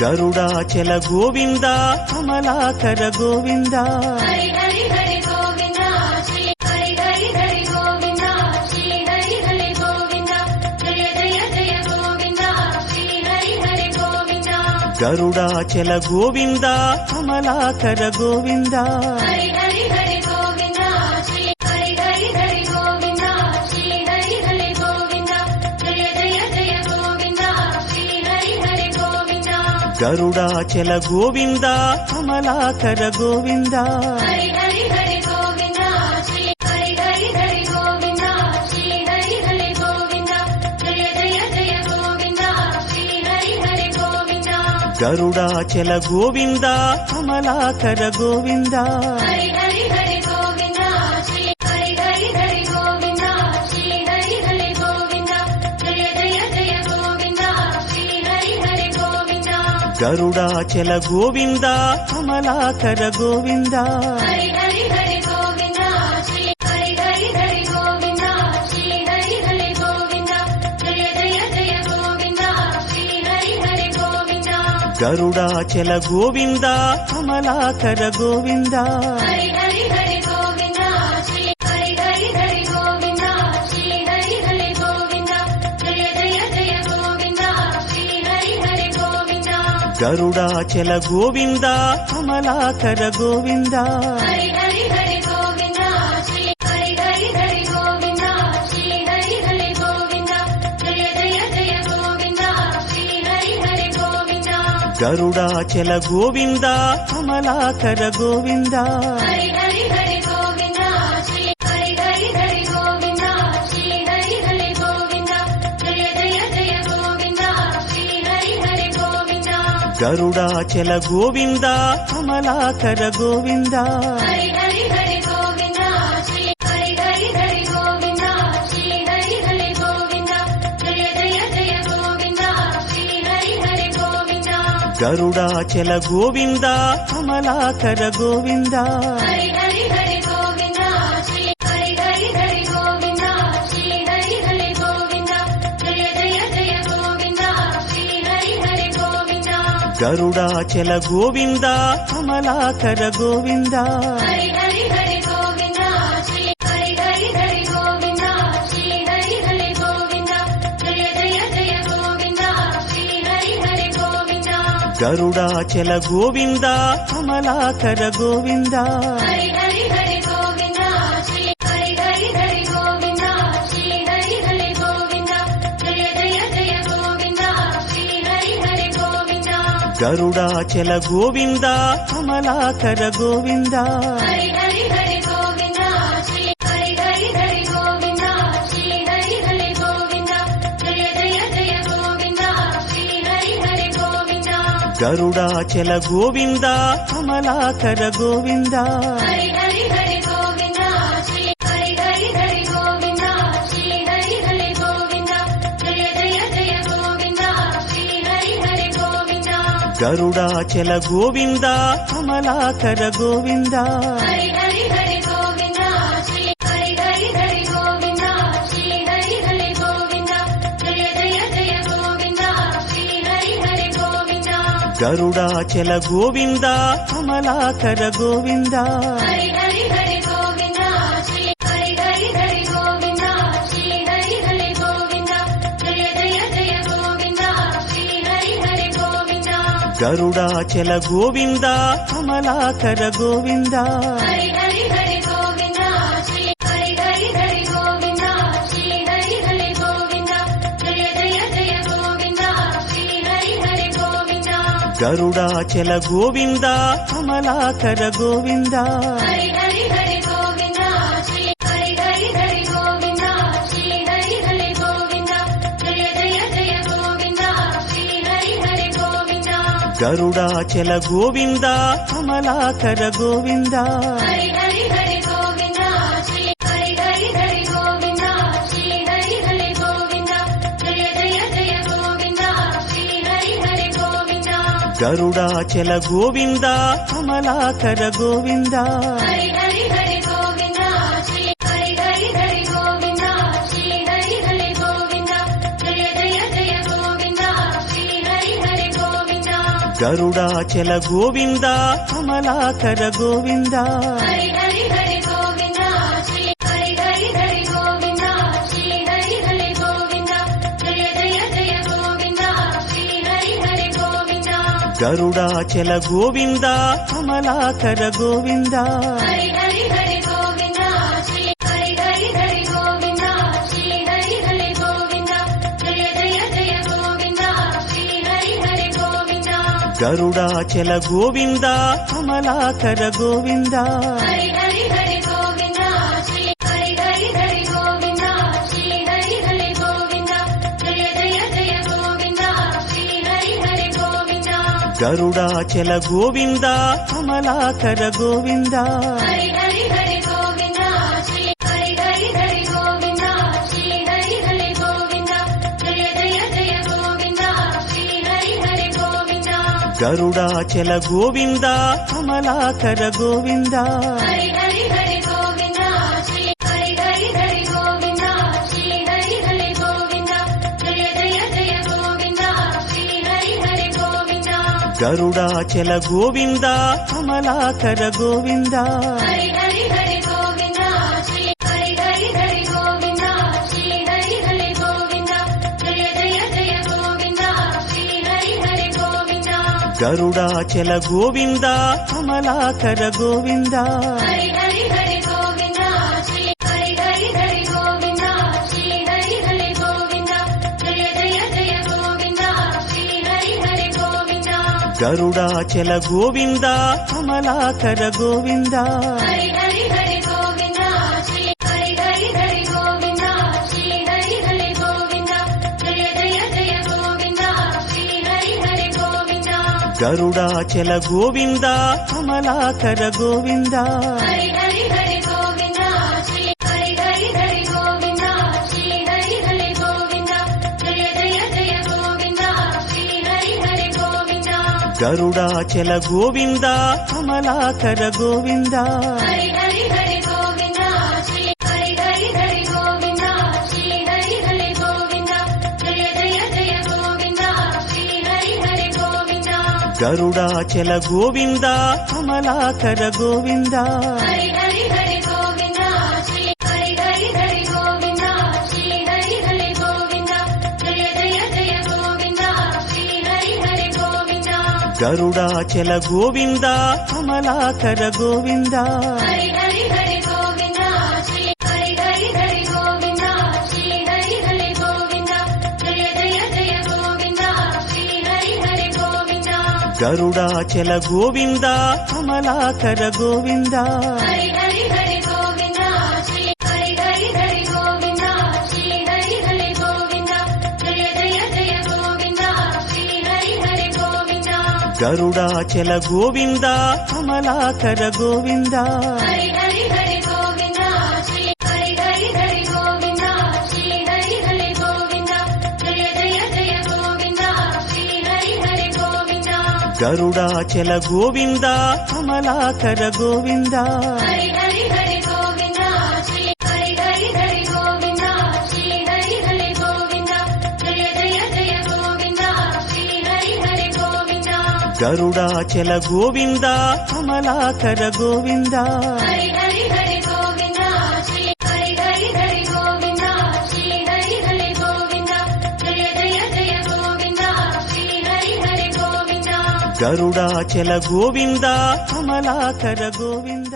Garudachala Govinda Kamalakara Govinda Hari Hari Hari Govinda Shri Hari Hari Hari Govinda Shri Hari Hari Govinda Jaya Jaya Jaya Govinda Shri Hari Hari Govinda Garudachala Govinda Kamalakara Govinda Hari Hari Hari Govinda Shri Hari Hari Hari Govinda Shri Hari Hari Govinda Jaya Jaya Jaya Govinda Shri Hari Hari Govinda Garudachala Govinda Kamalakara Govinda Hari Hari Hari Govinda Shri Hari Hari Hari Govinda Shri Hari Hari Govinda Jaya Jaya Jaya Govinda Shri Hari Hari Govinda Garudachala Govinda Kamalakara Govinda Hari Hari Hari Govinda Shri Hari Hari Hari Govinda Shri Hari Hari Govinda Jaya Jaya Jaya Govinda Shri Hari Hari Govinda Garudachala Govinda Kamalakara Govinda Hari Hari Hari Govinda Shri Hari Hari Hari Govinda Shri Hari Hari Govinda Jaya Jaya Jaya Govinda Shri Hari Hari Govinda Garudachala Govinda Kamalakara Govinda Hari Hari Hari Govinda Shri Hari Hari Hari Govinda Shri Hari Hari Govinda Jaya Jaya Jaya Govinda Shri Hari Hari Govinda Garudachala Govinda Kamalakara Govinda Hari Hari Hari Govinda Shri Hari Hari Hari Govinda Shri Hari Hari Govinda Jaya Jaya Jaya Govinda Shri Hari Hari Govinda Garudachala Govinda Kamalakara Govinda Hari Hari Hari Govinda Shri Hari Hari Hari Govinda Shri Hari Hari Govinda Jaya Jaya Jaya Govinda Shri Hari Hari Govinda Garudachala Govinda Kamalakara Govinda Hari Hari Hari Govinda Shri Hari Hari Hari Govinda Shri Hari Hari Govinda Jaya Jaya Jaya Govinda Shri Hari Hari Govinda Garudachala Govinda Kamalakara Govinda Hari Hari Hari Govinda Shri Hari Hari Hari Govinda Shri Hari Hari Govinda Jaya Jaya Jaya Govinda Shri Hari Hari Govinda Garudachala Govinda Kamalakara Govinda Hari Hari Hari Govinda Shri Hari Hari Hari Govinda Shri Hari Hari Govinda Jaya Jaya Jaya Govinda Shri Hari Hari Govinda Garudachala Govinda Kamalakara Govinda Hari Hari Hari Govinda Shri Hari Hari Hari Govinda Shri Hari Hari Govinda Jaya Jaya Jaya Govinda Shri Hari Hari Govinda Garudachala Govinda Kamalakara Govinda Hari Hari Hari Govinda Shri Hari Hari Hari Govinda Shri Hari Hari Govinda Jaya Jaya Jaya Govinda Shri Hari Hari Govinda Garudachala Govinda Kamalakara Govinda Hari Hari Hari Govinda Shri Hari Hari Hari Govinda Shri Hari Hari Govinda Jaya Jaya Jaya Govinda Shri Hari Hari Govinda Garudachala Govinda Kamalakara Govinda Hari Hari Hari Govinda Shri Hari Hari Hari Govinda Shri Hari Hari Govinda Jaya Jaya Jaya Govinda Shri Hari Hari Govinda Garudachala Govinda Kamalakara Govinda Hari Hari Hari Govinda Shri Hari Hari Hari Govinda Shri Hari Hari Govinda Jaya Jaya Jaya Govinda Shri Hari Hari Govinda Garudachala Govinda Kamalakara Govinda Hari Hari Hari Govinda Shri Hari Hari Hari Govinda Shri Hari Hari Govinda Jaya Jaya Jaya Govinda Shri Hari Hari Govinda Garudachala Govinda Kamalakara Govinda Hari Hari Hari Govinda Shri Hari Hari Hari Govinda Shri Hari Hari Govinda Jaya Jaya Jaya Govinda Shri Hari Hari Govinda Garudachala Govinda Kamalakara Govinda Hari Hari Hari Govinda Shri Hari Hari Hari Govinda Shri Hari Hari Govinda Jaya Jaya Jaya Govinda Shri Hari Hari Govinda Garudachala Govinda Kamalakara Govinda Hari Hari Hari Govinda Shri Hari Hari Hari Govinda Shri Hari Hari Govinda Jaya Jaya Jaya Govinda Shri Hari Hari Govinda Garudachala Govinda Kamalakara Govinda Hari Hari Hari Govinda Shri Hari Hari Hari Govinda Shri Hari Hari Govinda Jaya Jaya Jaya Govinda Shri Hari Hari Govinda Garudachala Govinda Kamalakara Govinda Hari Hari Hari Govinda Shri Hari Hari Hari Govinda Shri Hari Hari Govinda Jaya Jaya Jaya Govinda Shri Hari Hari Govinda Garudachala Govinda Kamalakara Govinda Hari Hari Hari Govinda Shri Hari Hari Hari Govinda Shri Hari Hari Govinda Jaya Jaya Jaya Govinda Shri Hari Hari Govinda Garudachala Govinda Kamalakara Govinda Hari Hari Hari Govinda Shri Hari Hari Hari Govinda Shri Hari Hari Govinda Jaya Jaya Jaya Govinda Shri Hari Hari Govinda Garudachala Govinda Kamalakara Govinda Hari Hari Hari Govinda Shri Hari Hari Hari Govinda Shri Hari Hari Govinda Jaya Jaya Jaya Govinda Shri Hari Hari Govinda Garudachala Govinda Kamalakara Govinda Hari Hari Hari Govinda Shri Hari Hari Hari Govinda Shri Hari Hari Govinda Jaya Jaya Jaya Govinda Shri Hari Hari Govinda Garudachala Govinda Kamalakara Govinda Hari Hari Hari Govinda Shri Hari Hari Hari Govinda Shri Hari Hari Govinda Jaya Jaya Jaya Govinda Shri Hari Hari Govinda Garudachala Govinda Kamalakara Govinda Hari Hari Hari Govinda Shri Hari Hari Hari Govinda Shri Hari Hari Govinda Jaya Jaya Jaya Govinda Shri Hari Hari Govinda Garudachala Govinda Kamalakara Govinda Hari Hari Hari Govinda Shri Hari Hari Hari Govinda Shri Hari Hari Govinda Jaya Jaya Jaya Govinda Shri Hari Hari Govinda Garudachala Govinda Kamalakara Govinda Hari Hari Hari Govinda Shri Hari Hari Hari Govinda Shri Hari Hari Govinda Jaya Jaya Jaya Govinda Shri Hari Hari Govinda Garudachala Govinda Kamalakara Govinda Hari Hari Hari Govinda Shri Hari Hari Hari Govinda Shri Hari Hari Govinda Jaya Jaya Jaya Govinda Shri Hari Hari Govinda Garudachala Govinda Kamalakara Govinda Hari Hari Hari Govinda Shri Hari Hari Hari Govinda Shri Hari Hari Govinda Jaya Jaya Jaya Govinda Shri Hari Hari Govinda Garudachala Govinda Kamalakara Govinda Hari Hari Hari Govinda Shri Hari Hari Hari Govinda Shri Hari Hari Govinda Jaya Jaya Jaya Govinda Shri Hari Hari Govinda Garudachala Govinda Kamalakara Govinda Hari Hari Hari Govinda Shri Hari Hari Hari Govinda Shri Hari Hari Govinda Jaya Jaya Jaya Govinda Shri Hari Hari Govinda Garudachala Govinda Kamalakara Govinda Hari Hari Hari Govinda Shri Hari Hari Hari Govinda Shri Hari Hari Govinda Jaya Jaya Jaya Govinda Shri Hari Hari Govinda Garudachala Govinda Kamalakara Govinda Hari Hari Hari Govinda Shri Hari Hari Hari Govinda Shri Hari Hari Govinda Jaya Jaya Jaya Govinda Shri Hari Hari Govinda Garudachala Govinda Kamalakara Govinda